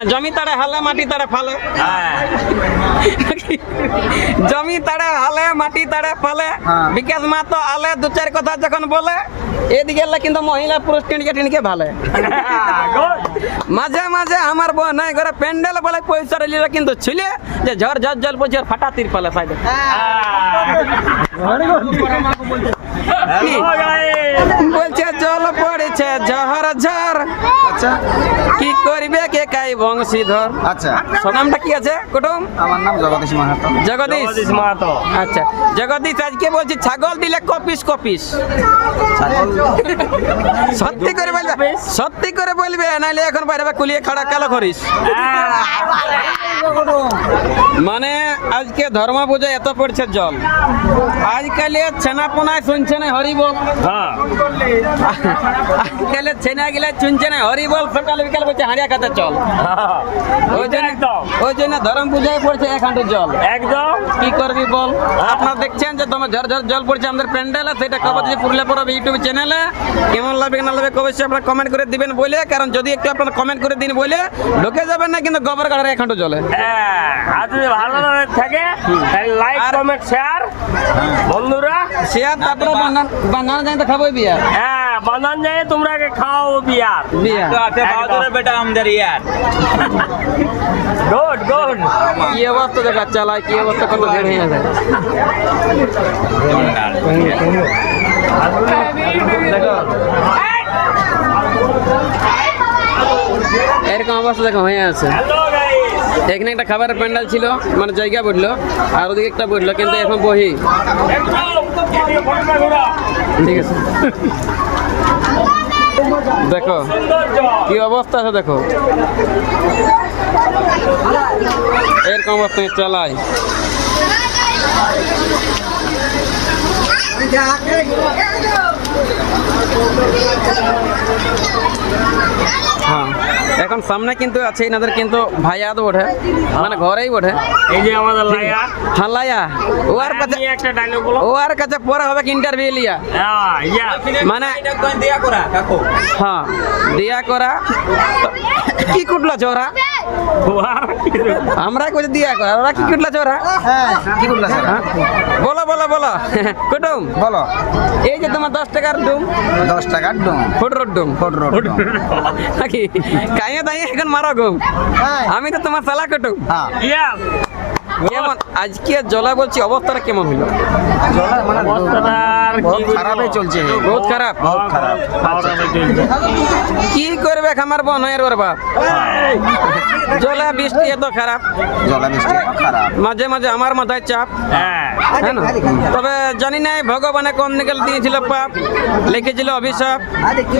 জমি তাড়ে হালে মাটি তাড়ে ফালে, জমি তাড়ে হালে মাটি তাড়ে ফালে। বিকাশ মাতো আলে দু চার কথা যখন বলে, এদিকে কিন্তু মহিলা পুরুষ টিনকে টিনকে ভালে। মাঝে মাঝে আমার বোন ঘরে প্যান্ডেল বলে পয়সা রেলিরা কিন্তু ছিল যে ঝড় ঝড় জল পড়ছে ফাটা তীর ফলে সাইডে। বলছে জল পড়েছে ঝড় ঝড়, কি করবে কে কাই বংশীধর। আচ্ছা, নামটা কি আছে কুটুম? আমার নাম জগদীশ মাহাতো। জগদীশ মাহাতো। আচ্ছা জগদীশ, আজকে বলছি ছাগল দিলে কপিস কপিস। সত্যি করে বলবে, সত্যি করে বলবে, নাইলে এখন বাইরে কুলিয়ে খাড়া কালো করিস। মানে আজকে ধর্ম পূজা এত পড়ছে জল, আজকাল ছেনা পোনায় শুনছে না হরি বল। আজকাল ছেনা গিলা শুনছে না হরি বল, সকাল বিকাল বলছে হাঁড়িয়া খাতে চল। ওই জন্য ধর্ম পূজায় পড়ছে এক হাঁটু জল। একদম কি করবি বল। আপনারা দেখছেন যে তোমার ঝড় ঝড় জল পড়ছে আমাদের প্যান্ডেলে, সেটা খবর যদি পুরুলিয়া পড়বে ইউটিউব চ্যানেলে। কেমন লাগবে না লাগবে অবশ্যই আপনারা কমেন্ট করে দিবেন বলে, কারণ যদি একটু আপনারা কমেন্ট করে দিন বলে ঢুকে যাবেন না কিন্তু গোবর গাড়ার এক হাঁটু জলে। আর যদি ভালো থাকে লাইক কমেন্ট শেয়ার বন্ধুরা, শেয়ার তারপরে বানানো যায় তো খাবোই বিয়ার। হ্যাঁ বানান যায়, তোমরা খাও বিয়ার। বিয়ার বেটা আমাদের ইয়ার। Good good. কি অবস্থা দেখা চালায়, কি অবস্থা কত ভিড় হয়ে আছে দেখো। এরকম অবস্থা দেখো হয়ে আছে। এখানে একটা খাবারের প্যান্ডেল ছিল, মানে জায়গা পড়লো, আর ওদিকে একটা পড়লো, কিন্তু এখন বহি ঠিক আছে। দেখো কি অবস্থা আছে, দেখো এরকম অবস্থা চালাই। হ্যাঁ এখন সামনে কিন্তু আছে এনাদের কিন্তু ভাইয়াদ ওঠে, মানে ঘরেই ওঠে। এই যে আমাদের লাইয়া, হ্যাঁ লাইয়া, ওর কাছে একটা ডায়লগ বলো। ওর কাছে পরে হবে ইন্টারভিউ লিয়া, মানে দিয়া করা কাকু। হ্যাঁ দিয়া করা। কি কুটলো চোরা, আমরা কইছি দিয়া করা, ওরা কি কুটলো চোরা। হ্যাঁ, কি বললা স্যার? বলো বলো বলো কুটুম বলো। এই যে তোমার 10 টাকার ডুম, 10 টাকার ডুম, ফুটরোড ডুম, ফটরোড ডুম। নাকি কাইয়ে দাইয়ে এখন মারো গো। হ্যাঁ, আমি তো তোমার সালা কুটুম। হ্যাঁ। ইয়া কেমন আজকে জলা বলছি অবস্থাটা কেমন হলো? জলের মানে অবস্থাটার কি বহুত খারাপই চলছে। বহুত খারাপ। বহুত খারাপ। কি করবে আমার বোন এর ওর বাপ, জলা বৃষ্টি এত খারাপ, জলা বৃষ্টি খারাপ। মাঝে মাঝে আমার মাথায় চাপ। হ্যাঁ হ্যাঁ না? তবে জানি না ভগবানে কোন নিকেল দিয়েছিল পাপ, লিখেছিল অভিশাপ।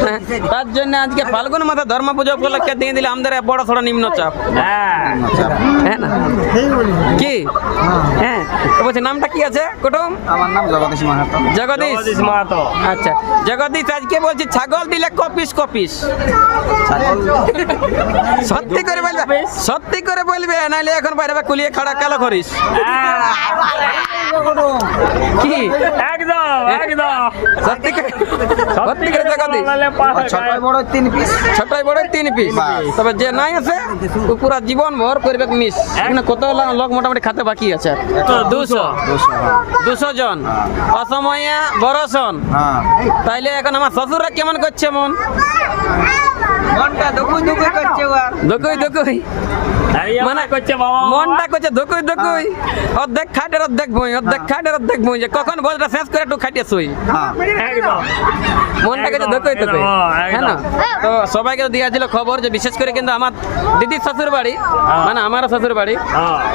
হ্যাঁ, তার জন্য আজকে ফাল্গুন মাসে ধর্ম পুজো উপলক্ষে দিয়ে দিলে আমাদের বড় সড়ো নিম্নচাপ। হ্যাঁ হ্যাঁ না কি? হ্যাঁ তো বলছি নামটা কি আছে কুটুম? আমার নাম জগদীশ মাহাতো। জগদীশ মাহাতো। আচ্ছা জগদীশ, আজকে বলছি ছাগল দিলে কপিস কপিস। ছাগল সত্যি করে বলবে, সত্যি করে বলবে, নাইলে এখন বাইরে কুলিয়ে খাড়া কালো করিস। কি একদম একদম সত্যি করে, সত্যি করে জগদীশ। ছোট বড় 3 পিস। ছোটই বড় 3 পিস। তবে যে নাই আছে ও পুরা জীবন ভর করবে মিস। এখানে কত লোক মোটামুটি খাতে বাকি আছে? 200 জন। অসময়ে বড়সন। হ্যাঁ, তাইলে এখন আমার শ্বশুররা কেমন করছে মন? মনটা দুকুই দুকুই করছে, দুকুই দুকুই মানে করছে বাবা, মনটা করছে ধুকুই ধুকুই। অর্ধেক খাটের অর্ধেক বই, অর্ধেক খাটের অর্ধেক বই, যে কখন ভোজটা শেষ করে একটু খাটিয়ে শুই। একদম মনটা করছে ধুকুই ধুকুই, হ্যাঁ না? তো সবাইকে দিয়েছিল খবর যে বিশেষ করে কিন্তু আমার দিদির শ্বশুর বাড়ি, মানে আমার শ্বশুর বাড়ি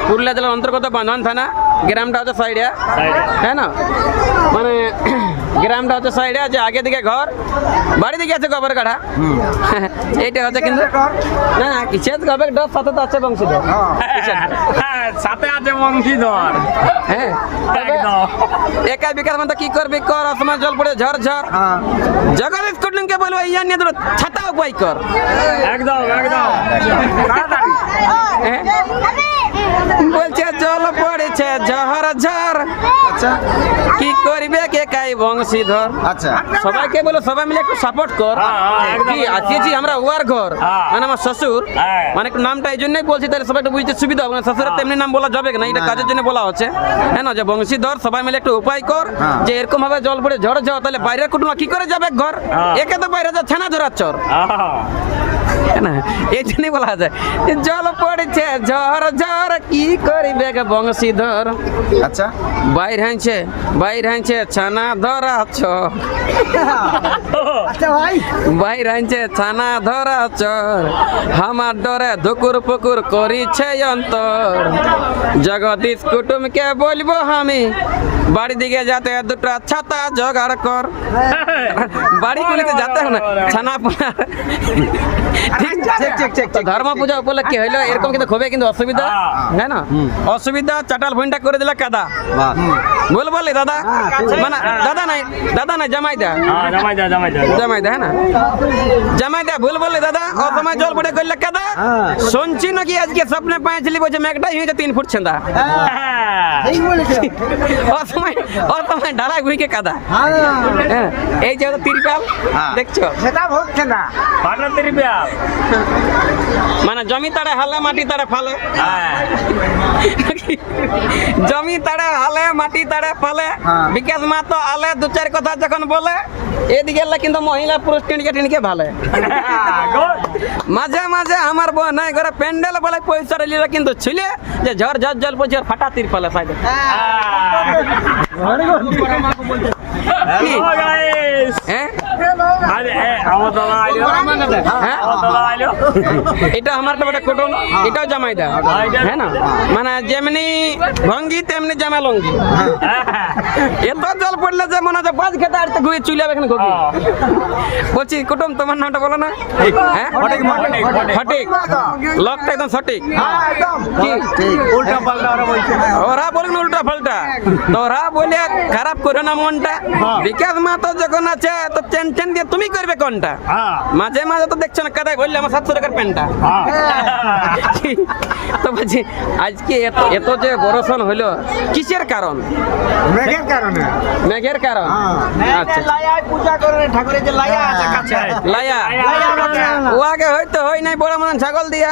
পুরুলিয়া জেলার অন্তর্গত বাঁধন থানা, গ্রামটা হচ্ছে সাইডে, হ্যাঁ না? মানে গ্রামটা হচ্ছে সাইডে, যে আগে দিকে ঘর, বাড়ি দিকে আছে গোবর কাঠা। এইটা হচ্ছে কিন্তু না না কিসের গোবর ডর সাথে তো আছে বংশীধর। সাথে আছে বংশীধর। হ্যাঁ একা বিকাশ মতো কি করবি কর, অসময় জল পড়ে ঝড় ঝড়। জগদীশ কুটুমকে বলবো ইয়া নিয়ে তোর ছাতা উপায় কর। একদম একদম তাড়াতাড়ি। বলছে জল পড়েছে ঝড় ঝড়, আচ্ছা কি করবে কে কাই বংশীধর। আচ্ছা সবাইকে বলে সবাই মিলে একটু সাপোর্ট কর। একদম, কি আসিয়েছি আমরা ওয়ার ঘর, মানে আমার শ্বশুর, মানে একটু নামটা এই জন্যই বলছি, তাহলে সবাই একটু বুঝতে সুবিধা হবে। শ্বশুরের তেমনি নাম বলা যাবে না, এটা কাজের জন্য বলা হচ্ছে, হ্যাঁ না, যে বংশীধর সবাই মিলে একটু উপায় কর, যে এরকম ভাবে জল পড়ে ঝড় ঝড়, তাহলে বাইরের কুটুমা কি করে যাবে ঘর, একে তো বাইরে যা ছানা ধরার চর, হ্যাঁ না, এই জন্যই বলা যায় যে জল পড়েছে ঝড় ঝড়, কি করিবে গে বংশীধর। আচ্ছা বাইর হাঁইছে ছানা ধরা চর, বাইর হাঁইছে ছানা ধরা চর, আমার ডরে ধুকুর পুকুর করিছে অন্তর, জগদীশ কুটুমকে বলবো আমি বাড়ি দিকে যাতে দুটা ছাতা জোগাড় কর। বাড়ি গুলিতে যেতে হবে না, ছানা পোনা ঠিক ঠিক তো ধর্ম পূজা উপলক্ষে হইলো এরকম, কিন্তু খুবই কিন্তু অসুবিধা, হ্যাঁ না, অসুবিধা চাটাল ভুঁইটা করে দিলে কাদা। বাহ বল বলি দাদা, মানে দাদা নাই জামাই দা, জামাই দা, হ্যাঁ না, জামাই দা ভুল বললে দাদা, ও সময় জল পড়ে করলে কাদা। শুনছি নাকি আজকে স্বপ্নে পাইছিলি বলছে মেঘটাই হয়েছে 3 ফুট ছেঁদা, ও সময় ঢালাই ভুইকে কাদা। হ্যাঁ, এই যে তিরপাল দেখছো, মানে জমি তাড়ে হালে মাটি তাড়ে ফালে, জমি তাড়ে হালে মাটি তাড়ে ফালে, বিকাশ মাতো আলে 2-4 কথা যখন বলে, এদিকে এলে কিন্তু মহিলা পুরুষ টিনকে ভালে। মাঝে মাঝে আমার বোন ঘরে প্যান্ডেল বলে পয়সা লিলে কিন্তু ছিলে যে ঝড় জল পড়ছে আর ফাটা তীর ফেলে সাইডে। হ্যাঁ এটা আমার তো বটে কুটুম, এটাও জামাই দা, হ্যাঁ না, মানে যেমনি ভঙ্গি তেমনি জামা লঙ্গি। এত জল পড়লে যে মনে হচ্ছে বাজ খেতে আর তো ঘুরে চুলে এখানে ঘুরি। বলছি কুটুম তোমার নামটা বলো না? হ্যাঁ সঠিক, লকটা একদম সঠিক। কি ওরা বলুন উল্টা পাল্টা, তোরা বলে খারাপ করে না মনটা। বিকাশ মা তো যখন আছে তো টেনশন দিয়ে তুমি করবে কোনটা? মাঝে মাঝে তো দেখছো না কাদায় বললে আমার 700 টাকার প্যান্টটা। তো বলছি আজকে এত যে বরষণ হলো কিসের কারণ? মেঘের কারণ। আচ্ছা পূজা করে ঠাকুরের যে লাইয়া আছে কাছে, লায়া ও আগে হয়তো হয় নাই বড় মতন ছাগল দিয়া।